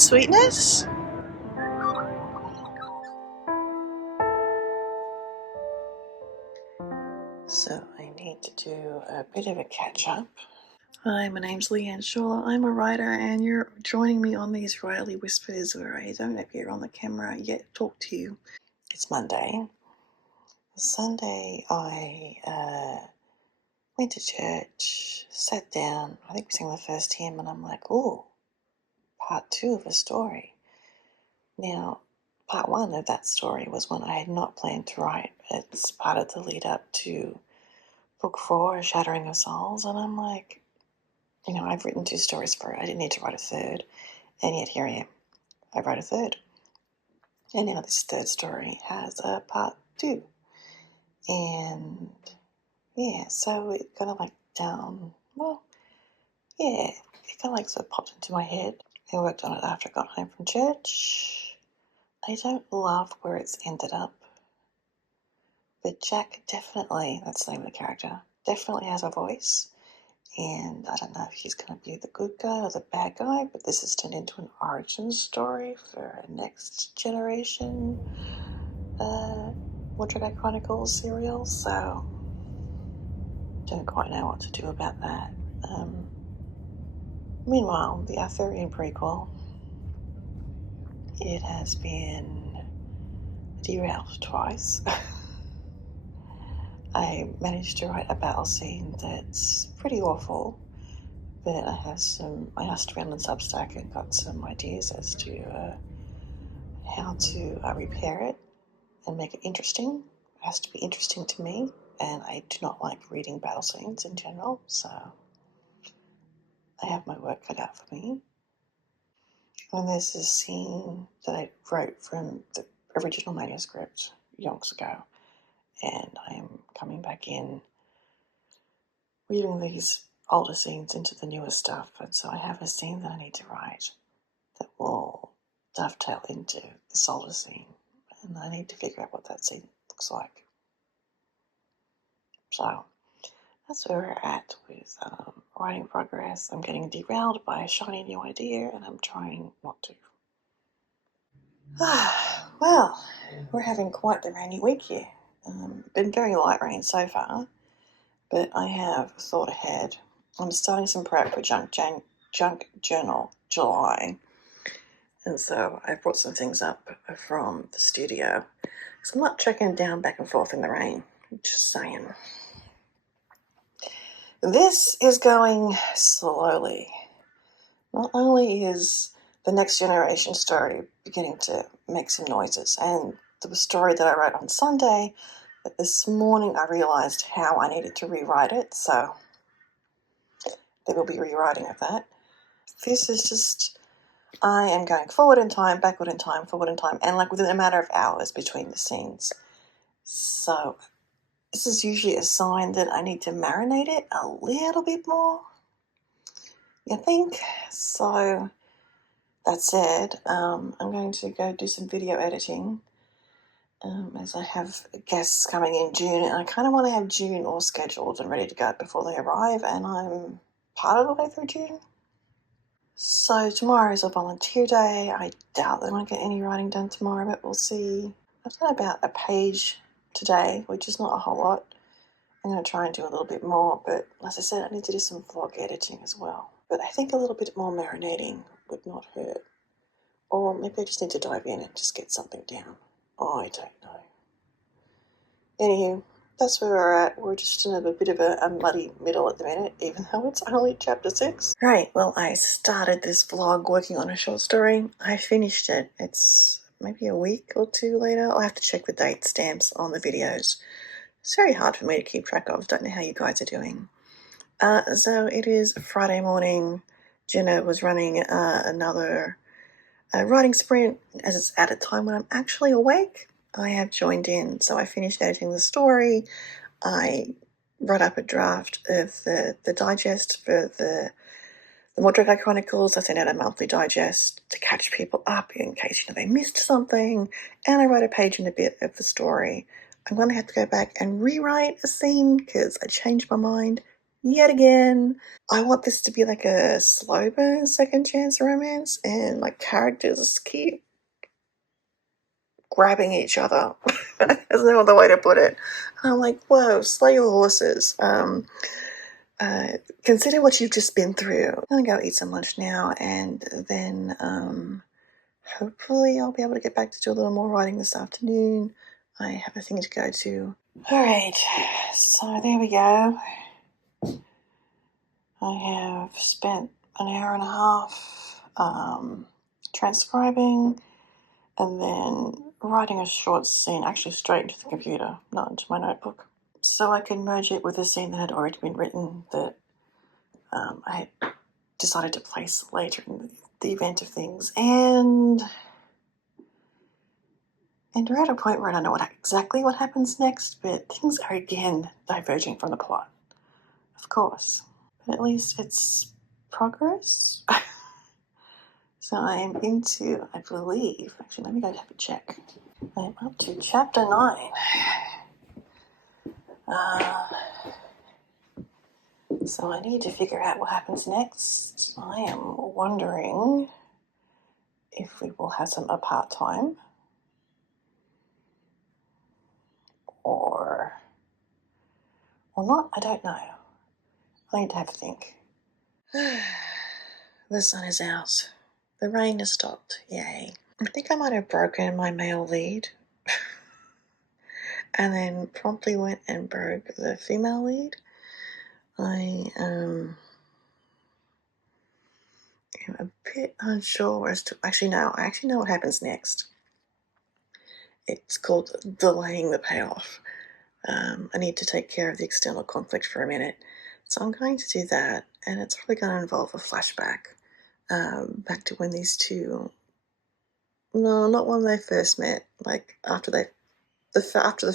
sweetness. So I need to do a bit of a catch-up. Hi, my name's Leanne Shaw. I'm a writer, and you're joining me on these Riley Whispers where I don't appear on the camera yet talk to you. It's Monday. Sunday I went to church, sat down, I think we sang the first hymn, and I'm like, ooh, part 2 of a story. Now, part 1 of that story was one I had not planned to write. It's part of the lead up to book 4, A Shattering of Souls, and I'm like, I've written 2 stories for it. I didn't need to write a third, and yet here I am. I wrote a third. And now this third story has a part 2. And yeah, so it kind of like it kind of like sort of popped into my head. I worked on it after I got home from church. I don't love where it's ended up, but Jack definitely, that's the name of the character, definitely has a voice. And I don't know if he's going to be the good guy or the bad guy, but this has turned into an origin story for a next generation Watergate Chronicles serial, so don't quite know what to do about that. Meanwhile, the Arthurian prequel, it has been derailed twice. I managed to write a battle scene that's pretty awful, but I asked around on Substack and got some ideas as to how to repair it and make it interesting. It has to be interesting to me, and I do not like reading battle scenes in general, so I have my work cut out for me. And there's a scene that I wrote from the original manuscript yonks ago, and I am coming back in, weaving these older scenes into the newer stuff, and so I have a scene that I need to write that will dovetail into this older scene, and I need to figure out what that scene looks like. So that's where we're at with writing progress. I'm getting derailed by a shiny new idea, and I'm trying not to. Well, we're having quite the rainy week here. Been very light rain so far, but I have thought ahead. I'm starting some prep for Junk Journal July, and so I've brought some things up from the studio. So I'm not trekking down back and forth in the rain. Just saying. This is going slowly. Not only is the next generation story beginning to make some noises, and the story that I wrote on Sunday, but this morning I realized how I needed to rewrite it, so there will be rewriting of that. This is just, I am going forward in time, backward in time, forward in time, and like within a matter of hours between the scenes. So this is usually a sign that I need to marinate it a little bit more, you think? So that said, I'm going to go do some video editing as I have guests coming in June, and I kind of want to have June all scheduled and ready to go before they arrive, and I'm part of the way through June. So tomorrow is a volunteer day. I doubt that I'm going to get any writing done tomorrow, but we'll see. I've done about a page today, which is not a whole lot. I'm going to try and do a little bit more, but as I said, I need to do some vlog editing as well. But I think a little bit more marinating would not hurt. Or maybe I just need to dive in and just get something down. I don't know. Anywho, that's where we're at. We're just in a bit of a muddy middle at the minute, even though it's only chapter 6. Right, well, I started this vlog working on a short story. I finished it. It's maybe a week or 2 later. I'll have to check the date stamps on the videos. It's very hard for me to keep track of. Don't know how you guys are doing. So it is Friday morning. Jenna was running another writing sprint, as it's at a time when I'm actually awake. I have joined in, so I finished editing the story. I wrote up a draft of the digest for the Watergate Chronicles. I sent out a monthly digest to catch people up in case they missed something, and I wrote a page and a bit of the story. I'm going to have to go back and rewrite a scene because I changed my mind yet again. I want this to be like a slow burn second chance romance, and my characters keep grabbing each other. There's no other way to put it. And I'm like, whoa, slow your horses. Consider what you've just been through. I'm gonna go eat some lunch now, and then hopefully I'll be able to get back to do a little more writing this afternoon. I have a thing to go to. All right, so there we go. I have spent an hour and a half transcribing and then writing a short scene, actually straight into the computer, not into my notebook, so I can merge it with a scene that had already been written that I had decided to place later in the event of things. And we're at a point where I don't know exactly what happens next, but things are again diverging from the plot, of course. But at least it's progress. So I am into, I believe, actually, let me go have a check. I'm up to chapter 9. So I need to figure out what happens next. I am wondering if we will have a part-time or not. I don't know. I need to have a think. The sun is out. The rain has stopped. Yay. I think I might have broken my male lead and then promptly went and broke the female lead. I am a bit unsure as to, I actually know what happens next. It's called delaying the payoff. I need to take care of the external conflict for a minute. So I'm going to do that, and it's probably going to involve a flashback back to when these two, no, not when they first met, like after the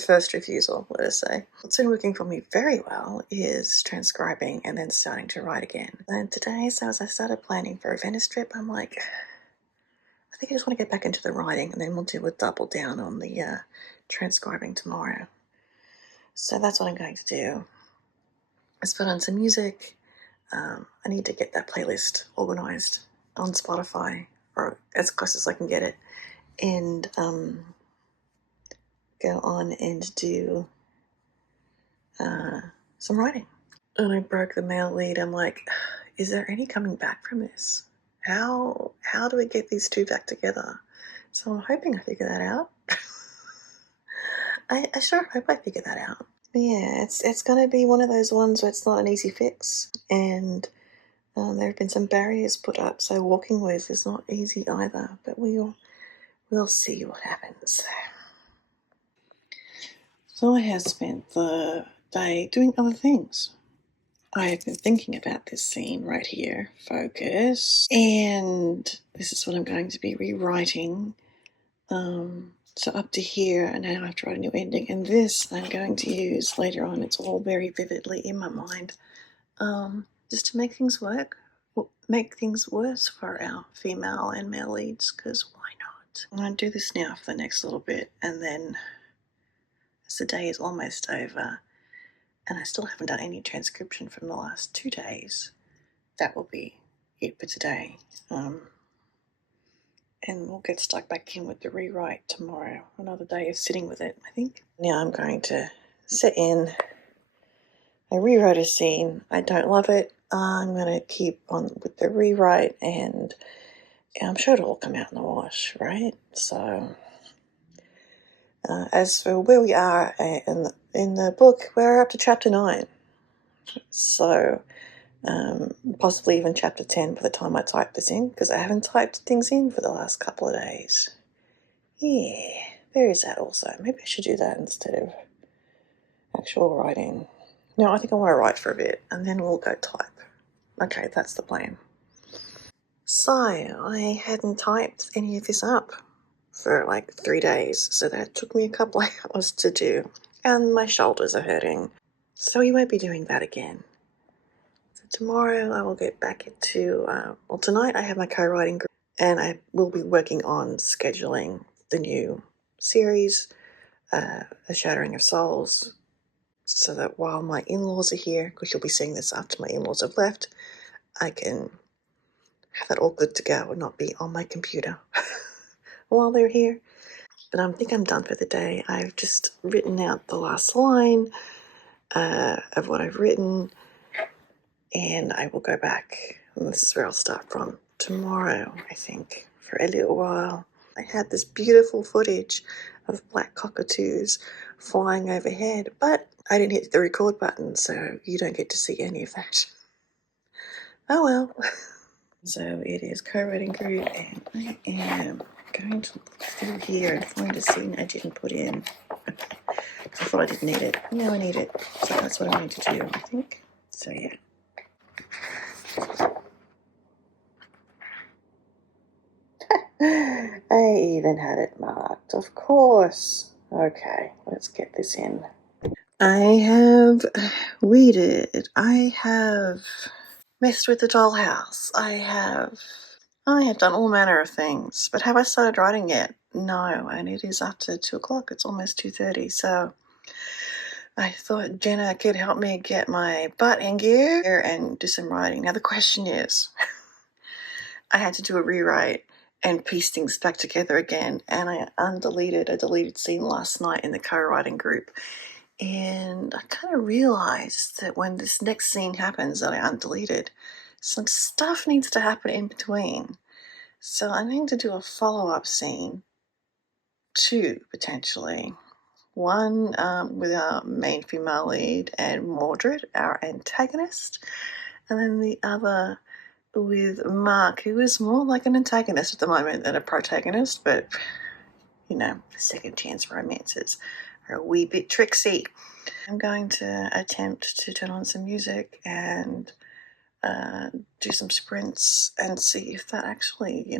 first refusal, let us say. What's been working for me very well is transcribing and then starting to write again. And today, so as I started planning for a Venice trip, I'm like, I think I just want to get back into the writing, and then we'll do a double down on the transcribing tomorrow. So that's what I'm going to do. Let's put on some music. I need to get that playlist organized on Spotify, or as close as I can get it, and go on and do some writing. And I broke the male lead. I'm like, is there any coming back from this? How do we get these two back together? So I'm hoping I figure that out. I sure hope I figure that out. But yeah, it's gonna be one of those ones where it's not an easy fix, and there have been some barriers put up, so walking with is not easy either. But we'll see what happens. So I have spent the day doing other things. I've been thinking about this scene right here, focus, and this is what I'm going to be rewriting. So up to here, and now I have to write a new ending, and this I'm going to use later on. It's all very vividly in my mind, just to make things work, make things worse for our female and male leads, because why not? I'm going to do this now for the next little bit, and then as the day is almost over, and I still haven't done any transcription from the last 2 days, that will be it for today. And we'll get stuck back in with the rewrite tomorrow. Another day of sitting with it, I think. Now I'm going to sit in. I rewrote a scene. I don't love it. I'm going to keep on with the rewrite, and I'm sure it'll all come out in the wash, right? So, as for where we are in the book, we're up to chapter 9. So, possibly even chapter 10 by the time I type this in, because I haven't typed things in for the last couple of days. Yeah, there is that also. Maybe I should do that instead of actual writing. No, I think I want to write for a bit, and then we'll go type. Okay, that's the plan. So, I hadn't typed any of this up for like 3 days, so that took me a couple of hours to do, and my shoulders are hurting. So we won't be doing that again. So tomorrow I will get back into, tonight I have my co-writing group, and I will be working on scheduling the new series, A Shattering of Souls, so that while my in-laws are here, because you'll be seeing this after my in-laws have left, I can have that all good to go and not be on my computer while they're here. But I think I'm done for the day. I've just written out the last line of what I've written, and I will go back. And this is where I'll start from tomorrow, I think, for a little while. I had this beautiful footage of black cockatoos flying overhead, but I didn't hit the record button, so you don't get to see any of that. Oh well. So it is co-writing group, and I am going to look through here and find a scene I didn't put in. I thought I didn't need it. Now I need it. So that's what I'm going to do, I think. So yeah. I even had it marked, of course. Okay, let's get this in. I have weeded. I have messed with the dollhouse. I have done all manner of things. But have I started writing yet? No, and it is after 2 o'clock. It's almost 2:30, so I thought Jenna could help me get my butt in gear and do some writing. Now the question is, I had to do a rewrite and piece things back together again, and I undeleted a deleted scene last night in the co-writing group. And I kind of realized that when this next scene happens that I undeleted, some stuff needs to happen in between. So I need to do a follow-up scene, 2 potentially. One with our main female lead and Mordred, our antagonist, and then the other with Mark, who is more like an antagonist at the moment than a protagonist, but you know, second chance romances are a wee bit tricksy. I'm going to attempt to turn on some music and do some sprints and see if that actually,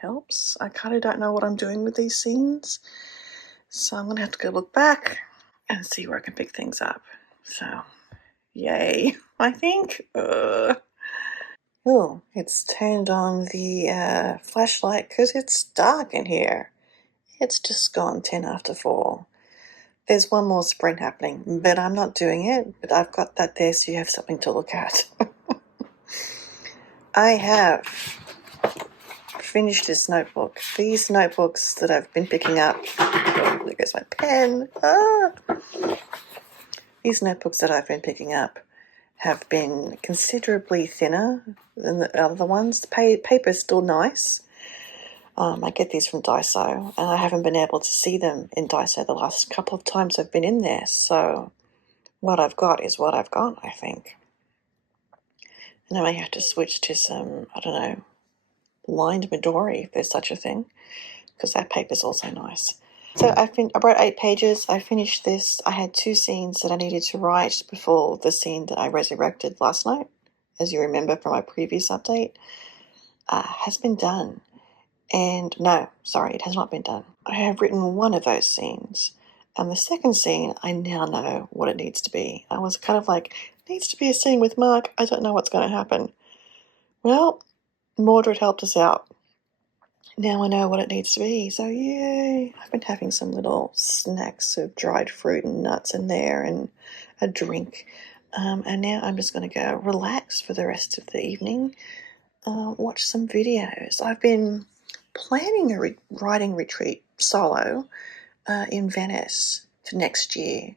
helps. I kind of don't know what I'm doing with these scenes, so I'm going to have to go look back and see where I can pick things up. So, yay, I think. Oh, it's turned on the flashlight because it's dark in here. It's just gone 10 after 4. There's one more sprint happening, but I'm not doing it. But I've got that there so you have something to look at. I have finished this notebook. These notebooks that I've been picking up. Oh, there goes my pen. These notebooks that I've been picking up have been considerably thinner than the other ones. The paper's still nice. I get these from Daiso, and I haven't been able to see them in Daiso the last couple of times I've been in there. So what I've got is what I've got, I think. And I may have to switch to some, I don't know, lined Midori, if there's such a thing, because that paper's also nice. So I wrote 8 pages. I finished this. I had 2 scenes that I needed to write before the scene that I resurrected last night, as you remember from my previous update, has been done. And no, sorry, it has not been done. I have written one of those scenes. And the second scene, I now know what it needs to be. I was kind of like, it needs to be a scene with Mark. I don't know what's going to happen. Well, Mordred helped us out. Now I know what it needs to be, so yay! I've been having some little snacks of dried fruit and nuts in there and a drink. And now I'm just going to go relax for the rest of the evening, watch some videos. I've been planning a writing retreat solo in Venice for next year.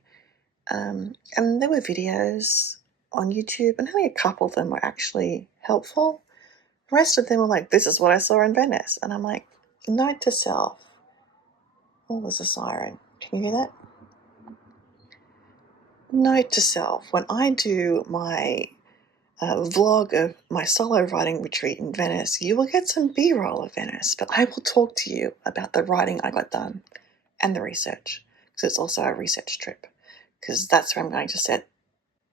And there were videos on YouTube, and only a couple of them were actually helpful. The rest of them were like, this is what I saw in Venice. And I'm like, note to self. Oh, there's a siren. Can you hear that? Note to self. When I do my vlog of my solo writing retreat in Venice, you will get some B-roll of Venice, but I will talk to you about the writing I got done and the research, because it's also a research trip, because that's where I'm going to set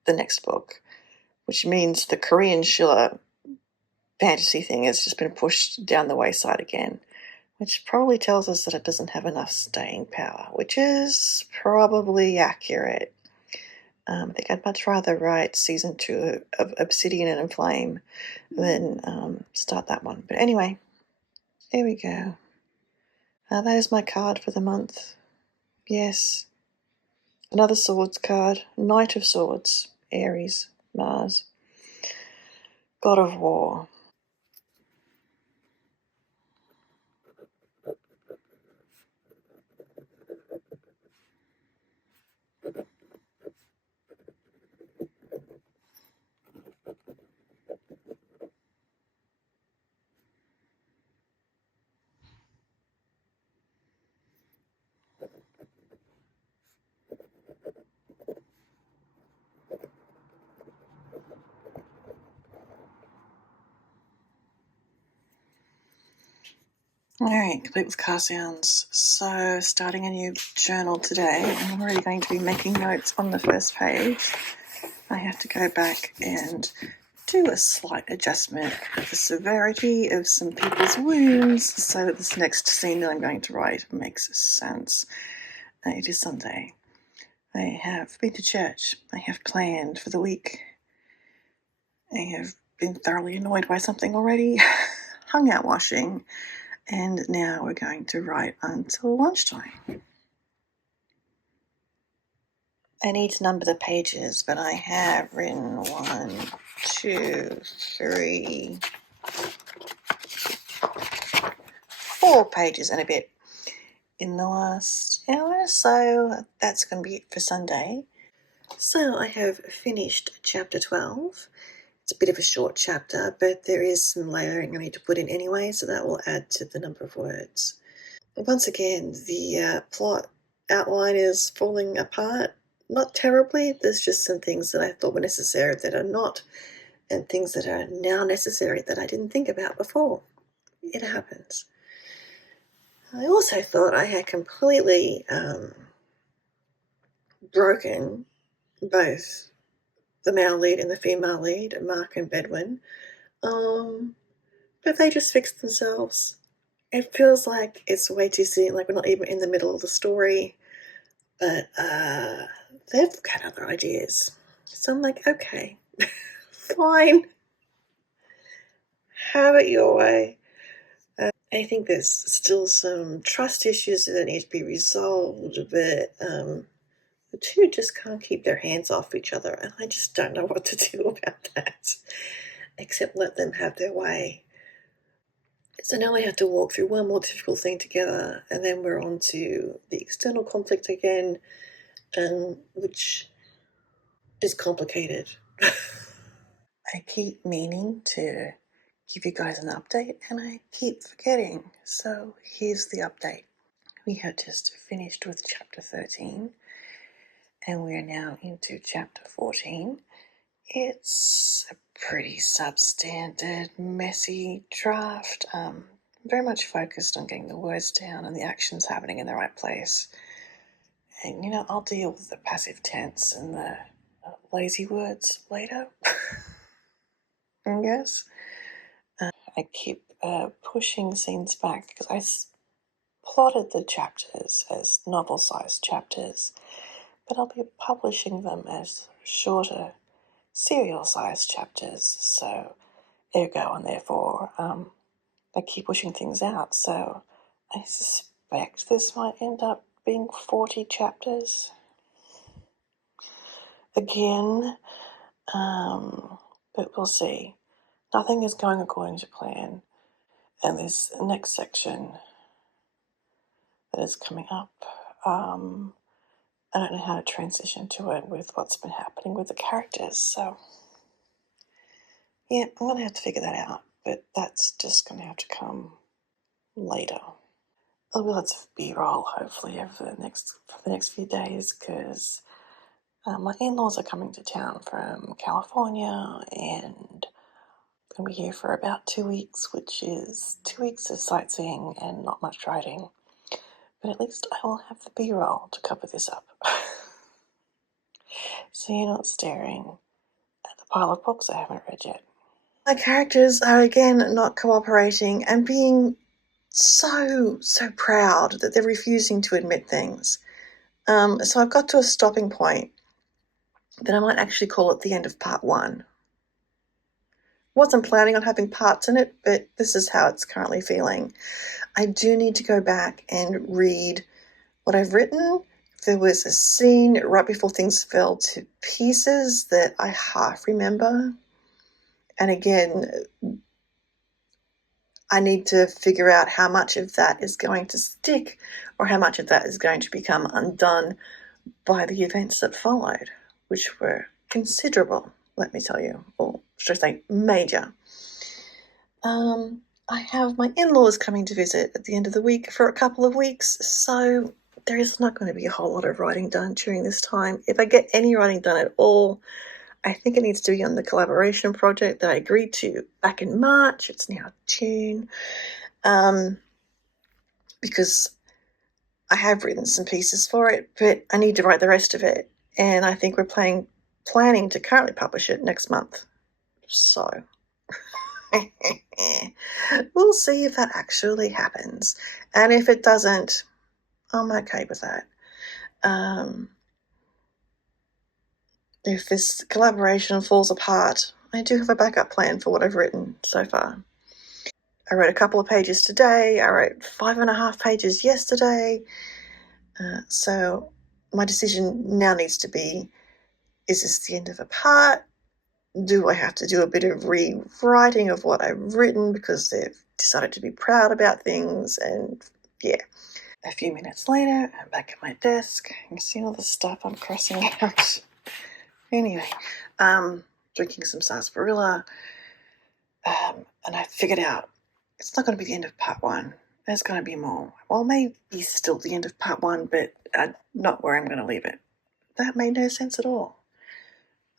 the next book, which means the Korean Schiller fantasy thing has just been pushed down the wayside again, which probably tells us that it doesn't have enough staying power, which is probably accurate. I think I'd much rather write season 2 of Obsidian and Inflame than start that one. But anyway, there we go. That is my card for the month. Yes, Another swords card, Knight of Swords, Aries, Mars, God of War. Alright, complete with car sounds. So, starting a new journal today. I'm already going to be making notes on the first page. I have to go back and do a slight adjustment of the severity of some people's wounds so that this next scene that I'm going to write makes sense. It is Sunday. I have been to church. I have planned for the week. I have been thoroughly annoyed by something already. Hung out washing. And now we're going to write until lunchtime. I need to number the pages, but I have written 1, 2, 3, 4 pages and a bit in the last hour, so that's going to be it for Sunday. So I have finished chapter 12. It's a bit of a short chapter, but there is some layering I need to put in anyway, so that will add to the number of words. Once again, the plot outline is falling apart. Not terribly, there's just some things that I thought were necessary that are not, and things that are now necessary that I didn't think about before. It happens. I also thought I had completely broken both the male lead and the female lead, Mark and Bedwin, but they just fixed themselves. It feels like it's way too soon, like we're not even in the middle of the story, but they've got other ideas. So I'm like, okay, fine, have it your way. I think there's still some trust issues that need to be resolved, but the two just can't keep their hands off each other, and I just don't know what to do about that, except let them have their way. So now we have to walk through one more difficult thing together, and then we're on to the external conflict again, which is complicated. I keep meaning to give you guys an update, and I keep forgetting. So here's the update. We have just finished with chapter 13, and we're now into chapter 14. It's a pretty substandard, messy draft. Very much focused on getting the words down and the actions happening in the right place. And, I'll deal with the passive tense and the lazy words later, I guess. I keep pushing scenes back because I plotted the chapters as novel-sized chapters, but I'll be publishing them as shorter serial-sized chapters, so ergo and therefore I keep pushing things out, so I suspect this might end up being 40 chapters again, but we'll see. Nothing is going according to plan, and this next section that is coming up, I don't know how to transition to it with what's been happening with the characters, so yeah, I'm going to have to figure that out, but that's just going to have to come later. There'll be lots of B-roll, hopefully, for the next few days, because my in-laws are coming to town from California, and I'm going to be here for about 2 weeks, which is 2 weeks of sightseeing and not much writing. But at least I will have the B-roll to cover this up. So you're not staring at the pile of books I haven't read yet. My characters are again not cooperating and being so proud that they're refusing to admit things. So I've got to a stopping point that I might actually call it the end of part 1. Wasn't planning on having parts in it, but this is how it's currently feeling. I do need to go back and read what I've written there was a scene right before things fell to pieces that I half remember. And again, I need to figure out how much of that is going to stick or how much of that is going to become undone by the events that followed, which were considerable, let me tell you, or should I say major. I have my in-laws coming to visit at the end of the week for a couple of weeks, so there is not going to be a whole lot of writing done during this time. If I get any writing done at all, I think it needs to be on the collaboration project that I agreed to back in March. It's now June, because I have written some pieces for it, but I need to write the rest of it, and I think we're planning to currently publish it next month. So we'll see if that actually happens. And if it doesn't, I'm okay with that. If this collaboration falls apart, I do have a backup plan for what I've written so far. I wrote a couple of pages today. I wrote 5.5 pages yesterday. So my decision now needs to be, is this the end of a part? Do I have to do a bit of rewriting of what I've written because they've decided to be proud about things? And yeah. A few minutes later, I'm back at my desk. You see all the stuff I'm crossing out. Anyway, drinking some sarsaparilla, and I figured out it's not going to be the end of part one. There's going to be more. Well, maybe still the end of part one, but not where I'm going to leave it. That made no sense at all.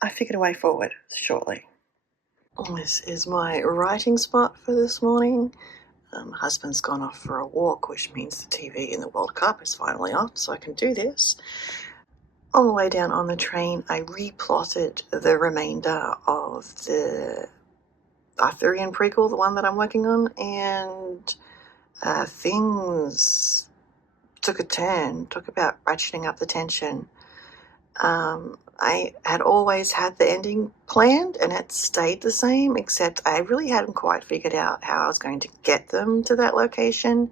I figured a way forward shortly. This is my writing spot for this morning. Husband's gone off for a walk, which means the TV in the World Cup is finally off, so I can do this. On the way down on the train, I replotted the remainder of the Arthurian prequel, the one that I'm working on, and things took a turn, talk about ratcheting up the tension. I had always had the ending planned and it stayed the same, except I really hadn't quite figured out how I was going to get them to that location.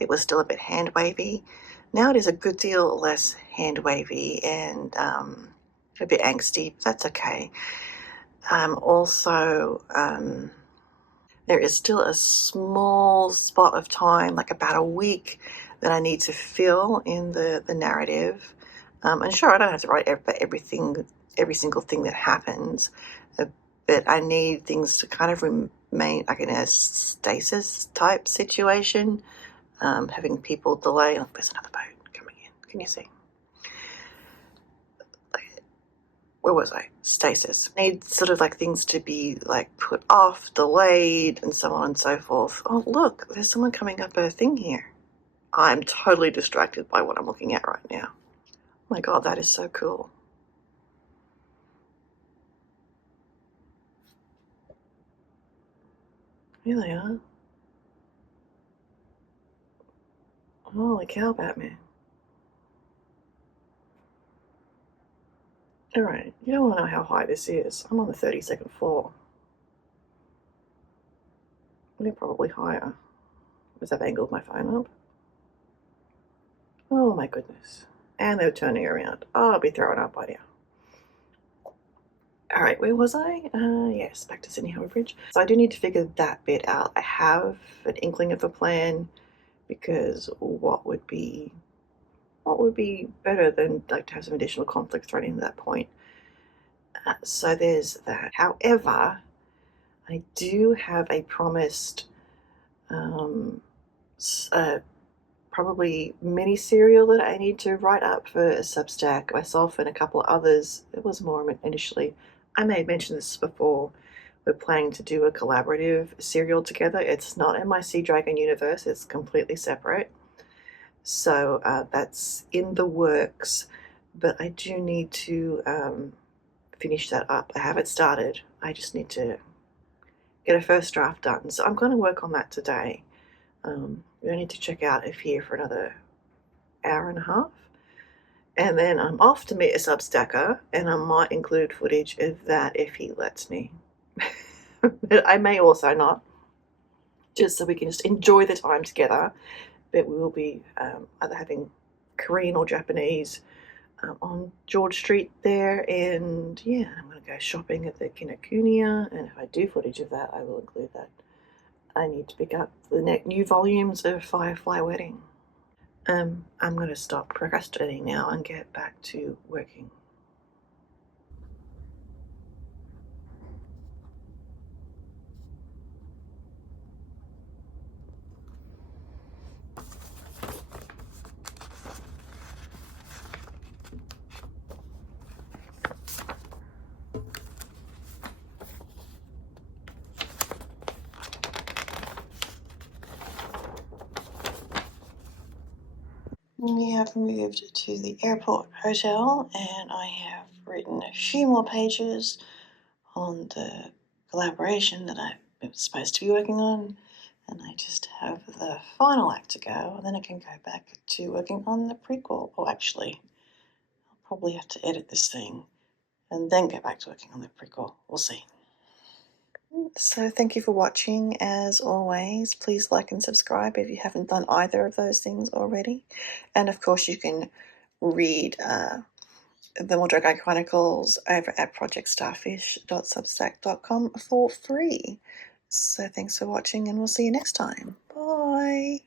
It was still a bit hand-wavy. Now it is a good deal less hand-wavy and a bit angsty, but that's okay. Also, there is still a small spot of time, like about a week, that I need to fill in the narrative. And sure, I don't have to write every single thing that happens, but I need things to kind of remain like in a stasis type situation. Having people delay. Oh, there's another boat coming in. Can you see? Where was I? Stasis. I need sort of like things to be like put off, delayed, and so on and so forth. Oh, look, there's someone coming up a thing here. I'm totally distracted by what I'm looking at right now. Oh my God, that is so cool. Here they are. Holy cow, Batman. Alright, you don't want to know how high this is. I'm on the 32nd floor. They're probably higher. Because I've angled my phone up. Oh my goodness. And they're turning around. Oh, I'll be throwing up by now. Alright, where was I? Yes, back to Sydney Harbour Bridge. So I do need to figure that bit out. I have an inkling of a plan, because what would be better than like to have some additional conflict thrown into that point. So there's that. However, I do have a promised probably mini serial that I need to write up for a Substack. Myself and a couple of others. It was more initially. I may have mentioned this before. We're planning to do a collaborative serial together. It's not in my Sea Dragon universe. It's completely separate. So that's in the works, but I do need to finish that up. I have it started. I just need to get a first draft done. So I'm going to work on that today. I need to check out if here for another hour and a half. And then I'm off to meet a Substacker, and I might include footage of that if he lets me. But I may also not, just so we can just enjoy the time together. But we will be either having Korean or Japanese on George Street there. And yeah, I'm going to go shopping at the Kinokuniya, and if I do footage of that, I will include that. I need to pick up the new volumes of Firefly Wedding. I'm going to stop procrastinating now and get back to working. We have moved to the airport hotel, and I have written a few more pages on the collaboration that I was supposed to be working on, and I just have the final act to go, and then I can go back to working on the prequel. Or actually, I'll probably have to edit this thing and then go back to working on the prequel. We'll see. So thank you for watching. As always, please like and subscribe if you haven't done either of those things already. And of course, you can read the Wardrobe Guy Chronicles over at projectstarfish.substack.com for free. So thanks for watching, and we'll see you next time. Bye.